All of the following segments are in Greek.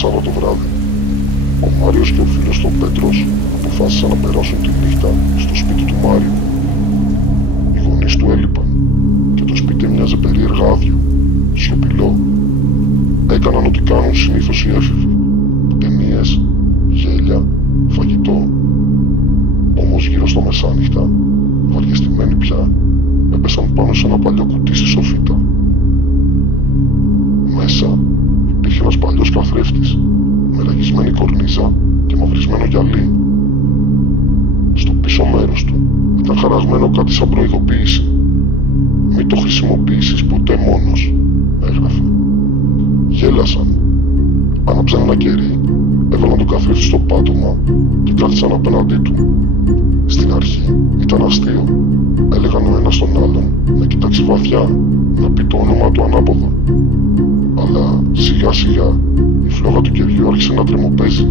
Σάββατο βράδυ. Ο Μάριος και ο φίλος του Πέτρος αποφάσισαν να περάσουν τη νύχτα στο σπίτι του Μάριου. Οι γονείς του έλειπαν και το σπίτι μοιάζε περίεργα άδειο, σιωπηλό. Έκαναν ό,τι κάνουν συνήθως οι έφηβοι. Ταινίες, γέλια, φαγητό. Όμως γύρω στο μεσάνυχτα, βαριεστημένοι πια, έπεσαν πάνω σε ένα παλιό κουτί στη σοφίτα. Μέσα υπήρχε ένας παλιός καθρέφτης, με ραγισμένη κορνίζα και μαυρισμένο γυαλί. Στο πίσω μέρος του ήταν χαραγμένο κάτι σαν προειδοποίηση. «Μην το χρησιμοποιήσεις ποτέ μόνος», έγραφε. Γέλασαν. Άναψαν ένα κερί, έβαλαν τον καθρέφτη στο πάτωμα και κάθισαν απέναντί του. Στην αρχή ήταν αστείο. Έλεγαν ο ένας τον άλλον να κοιτάξει βαθιά, να πει το όνομα του ανάποδα. Αλλά σιγά σιγά η φλόγα του κεριού άρχισε να τρεμοπαίζει,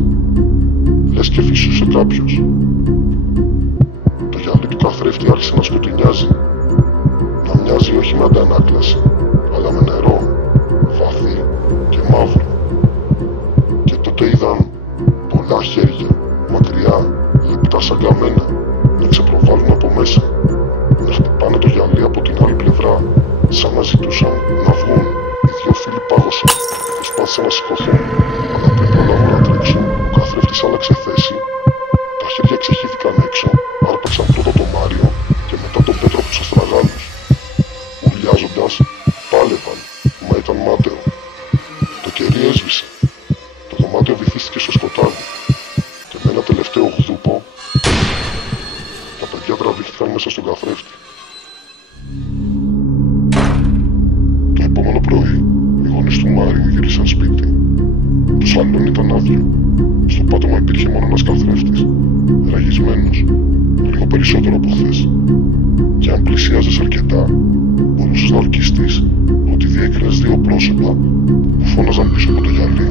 λες και φυσούσε κάποιος. Το γυαλί του καθρέφτη άρχισε να σκοτεινιάζει, να μοιάζει όχι με αντανάκλαση, αλλά με νερό, βαθύ και μαύρο. Και τότε είδαν πολλά χέρια, μακριά, λεπτά σαν καμένα, να ξεπροβάλλουν από μέσα, να χτυπάνε το γυαλί από την άλλη πλευρά, σαν να ζητούσαν να βγουν. Οι δυο φίλοι πάγωσαν, προσπάθησαν να σηκωθούν, αλλά πριν προλάβουν να τρέξουν, ο καθρέφτης άλλαξε θέση. Τα χέρια ξεχύθηκαν έξω, άρπαξαν πρώτα τον Μάριο και μετά τον Πέτρο από τους αστραγάλους. Ουρλιάζοντας, πάλευαν, μα ήταν μάταιο. Το κερί έσβησε. Το δωμάτιο βυθίστηκε στο σκοτάδι και με ένα τελευταίο γδούπο τα παιδιά τραβήχτηκαν μέσα στον καθρέφτη. Το επόμενο πρωί, οι γονείς του Μάριου γύρισαν σπίτι. Το σαλόνι ήταν άδειο. Στο πάτωμα υπήρχε μόνο ένας καθρέφτης, ραγισμένος, λίγο περισσότερο από χθες. Και αν πλησίαζες αρκετά, μπορούσες να ορκιστείς ότι διέκρινες δύο πρόσωπα που φώναζαν πίσω από το γυαλί.